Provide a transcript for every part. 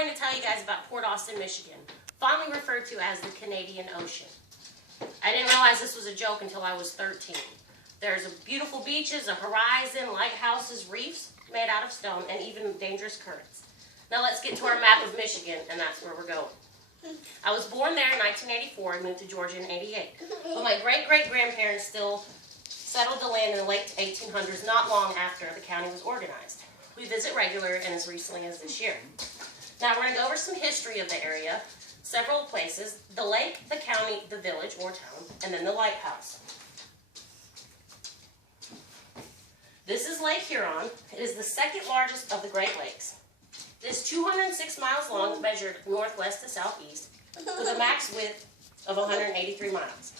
going to tell you guys about Port Austin, Michigan, fondly referred to as the Canadian Ocean. I didn't realize this was a joke until I was 13. There's beautiful beaches, a horizon, lighthouses, reefs made out of stone, and even dangerous currents. Now let's get to our map of Michigan, and that's where we're going. I was born there in 1984 and moved to Georgia in 88. But my great-great-grandparents still settled the land in the late 1800s, not long after the county was organized. We visit regularly and as recently as this year. Now we're going to go over some history of the area, several places, the lake, the county, the village or town, and then the lighthouse. This is Lake Huron. It is the second largest of the Great Lakes. It is 206 miles long, measured northwest to southeast, with a max width of 183 miles.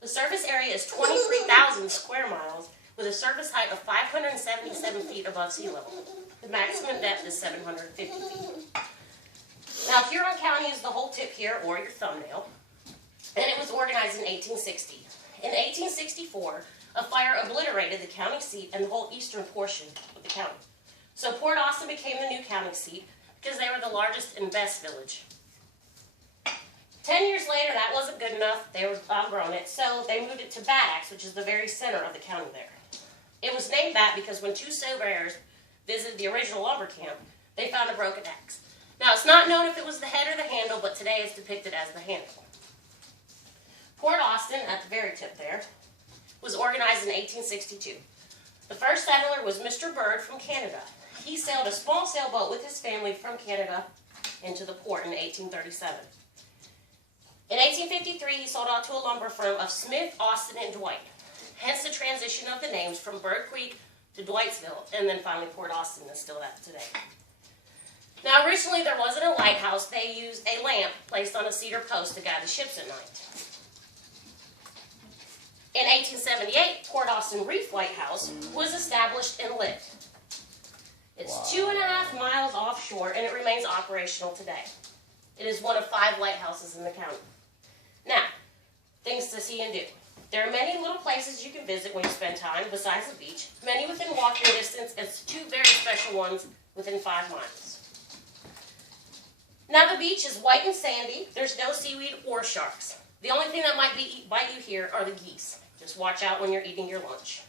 The surface area is 23,000 square miles, with a surface height of 577 feet above sea level. The maximum depth is 750 feet. Now, Huron County is the whole tip here, or your thumbnail, and it was organized in 1860. In 1864, a fire obliterated the county seat and the whole eastern portion of the county. So Port Austin became the new county seat because they were the largest and best village. 10 years later, that wasn't good enough. They were outgrown it, so they moved it to Bad Axe, which is the very center of the county there. It was named that because when two surveyors visited the original lumber camp, they found a broken axe. Now, it's not known if it was the head or the handle, but today it's depicted as the handle. Port Austin, at the very tip there, was organized in 1862. The first settler was Mr. Bird from Canada. He sailed a small sailboat with his family from Canada into the port in 1837. In 1853, he sold out to a lumber firm of Smith, Austin, and Dwight. Hence the transition of the names from Bird Creek to Dwightsville, and then finally Port Austin is still that today. Now, originally there wasn't a lighthouse. They used a lamp placed on a cedar post to guide the ships at night. In 1878, Port Austin Reef Lighthouse was established and lit. It's 2.5 miles offshore, and it remains operational today. It is one of 5 lighthouses in the county. Now, things to see and do. There are many little places you can visit when you spend time besides the beach, many within walking distance, and 2 very special ones within 5 miles. Now, the beach is white and sandy. There's no seaweed or sharks. The only thing that might bite you here are the geese. Just watch out when you're eating your lunch.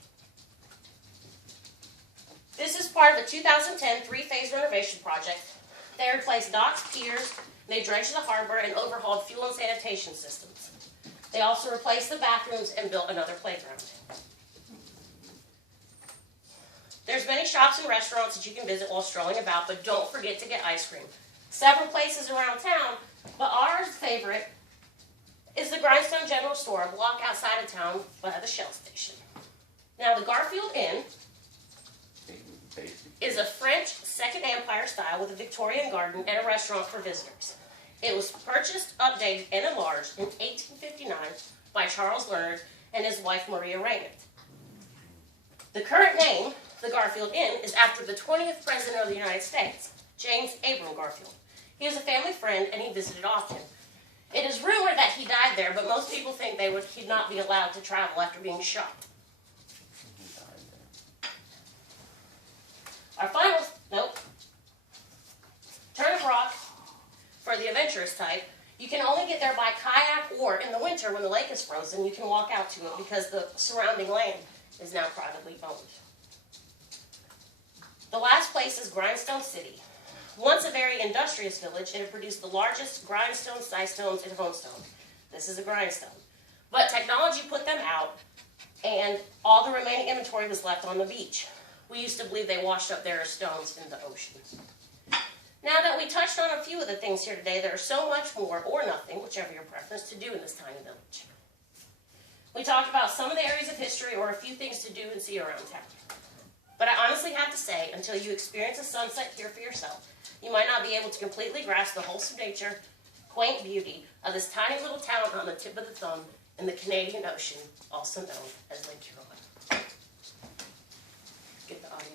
This is part of a 2010 3-phase renovation project. They replaced docks, piers, they dredged the harbor and overhauled fuel and sanitation systems. They also replaced the bathrooms and built another playground. There's many shops and restaurants that you can visit while strolling about, but don't forget to get ice cream. Several places around town, but our favorite is the Grindstone General Store, a block outside of town by the Shell station. Now, the Garfield Inn is a French Second Empire style with a Victorian garden and a restaurant for visitors. It was purchased, updated, and enlarged in 1859 by Charles Leonard and his wife Maria Raymond. The current name, the Garfield Inn, is after the 20th President of the United States, James Abram Garfield. He was a family friend and he visited often. It is rumored that he died there, but most people think he'd not be allowed to travel after being shot. Our final, Turnip Rock, for the adventurous type, you can only get there by kayak, or in the winter when the lake is frozen, you can walk out to it because the surrounding land is now privately owned. The last place is Grindstone City. Once a very industrious village, it had produced the largest grindstone, sidestones, and homestone. This is a grindstone. But technology put them out, and all the remaining inventory was left on the beach. We used to believe they washed up their stones in the ocean. Now that we touched on a few of the things here today, there are so much more, or nothing, whichever your preference, to do in this tiny village. We talked about some of the areas of history or a few things to do and see around town. But I honestly have to say, until you experience a sunset here for yourself, you might not be able to completely grasp the wholesome nature, quaint beauty of this tiny little town on the tip of the thumb in the Canadian Ocean, also known as Lake Huron. Get the audio.